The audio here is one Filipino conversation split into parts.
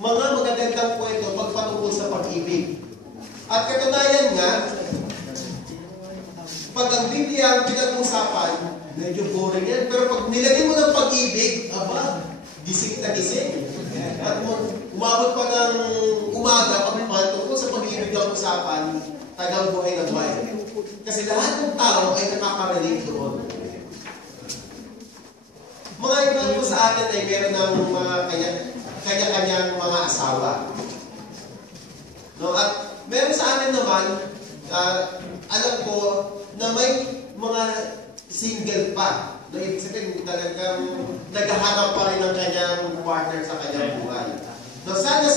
mga magagandang kwento pagpatungkol sa pag-ibig. At katunayan nga, pag ang Biblia ang pinag-usapan, medyo boring yan. Pero pag nilagay mo ng pag-ibig, aba, gising na gising. At umabot pa ng umaga, pagpatungkol sa pag-ibig ang usapan, tagang buhay na buhay. Kasi lahat ng tao ay nakaka-relate doon. Mga iba po sa atin ay meron ng mga kanya-kanyang mga asawa. No? At meron sa atin naman, alam ko na may mga single pa. No, ibig sabihin, talagang naghahanap pa rin ng kanyang partner sa kanyang buhay. No, sana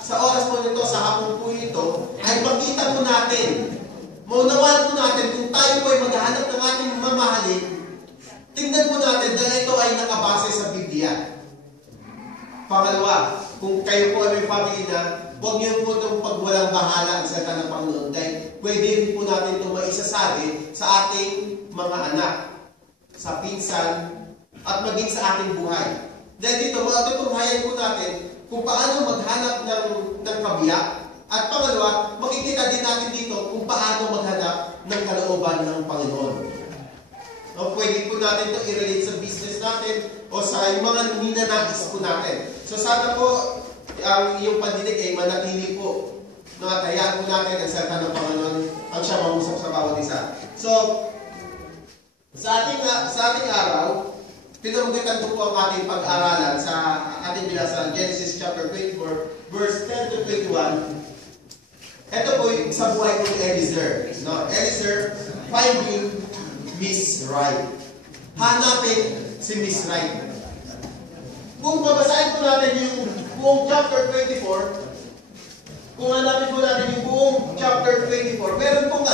sa oras po nito, sa hapon po ito, ay makita po natin, maunawaan po natin kung tayo po ay maghahanap ng ating mamahalin, tingnan po natin na ito ay nakabase sa Biblia. Pangalawa, kung kayo po ay may pamilya, huwag niyo po itong pagwalang bahala ang salita ng Panginoon dahil pwede rin po natin itong maisasabi sa ating mga anak, sa pinsan, at maging sa ating buhay. Dahil dito, matutunghayan po natin kung paano maghanap ng kabiyak. At pangalawa, makikita din natin dito kung paano maghanap ng kalooban ng Panginoon. So, pwede po natin ito i-relate sa business natin o sa mga ninanais po natin. So, sana po ang iyong pandinig ay manatili po. Nakatayaan po natin ang salita ng Panginoon ang siya mangusap sa bawat isa. So, sa ating araw, pinamagitan ko po ang ating pag-aralan sa ating binasa Genesis chapter 24, verse 10 to 21. Ito po yung sa buhay ng Eliezer. No? Eliezer, finding Miss Right. Hanapin si Miss Right. Kung babasahin po natin yung buong chapter 24, kung hanapin po natin yung buong chapter 24, meron pong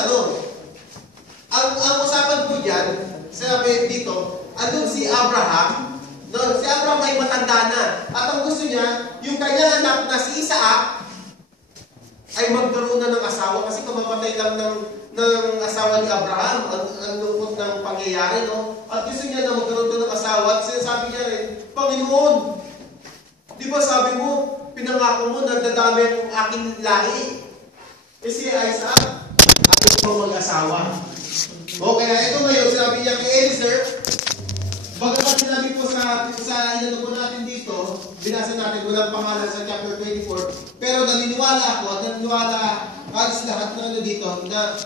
ang usapan po dyan, sabi dito, andun si Abraham. No, si Abraham ay matanda na. At ang gusto niya, yung kanyang anak na si Isaac, ay magkaroon na ng asawa kasi kamamatay lang ng asawa ni Abraham ang lungkot ng pangyayari, no? At gusto niya na magkaroon ng asawa at sinasabi niya rin, Panginoon, di ba sabi mo, pinangako mo na dadami ang aking lahi? Si Isaac, ako po mag-asawa. O kaya ito ngayon, sinabi niya kay Eliezer, bagamat sinabi po sa inano po natin dito, binasa natin walang pangalan sa chapter 24, pero naniniwala ako at naniniwala halos lahat na dito na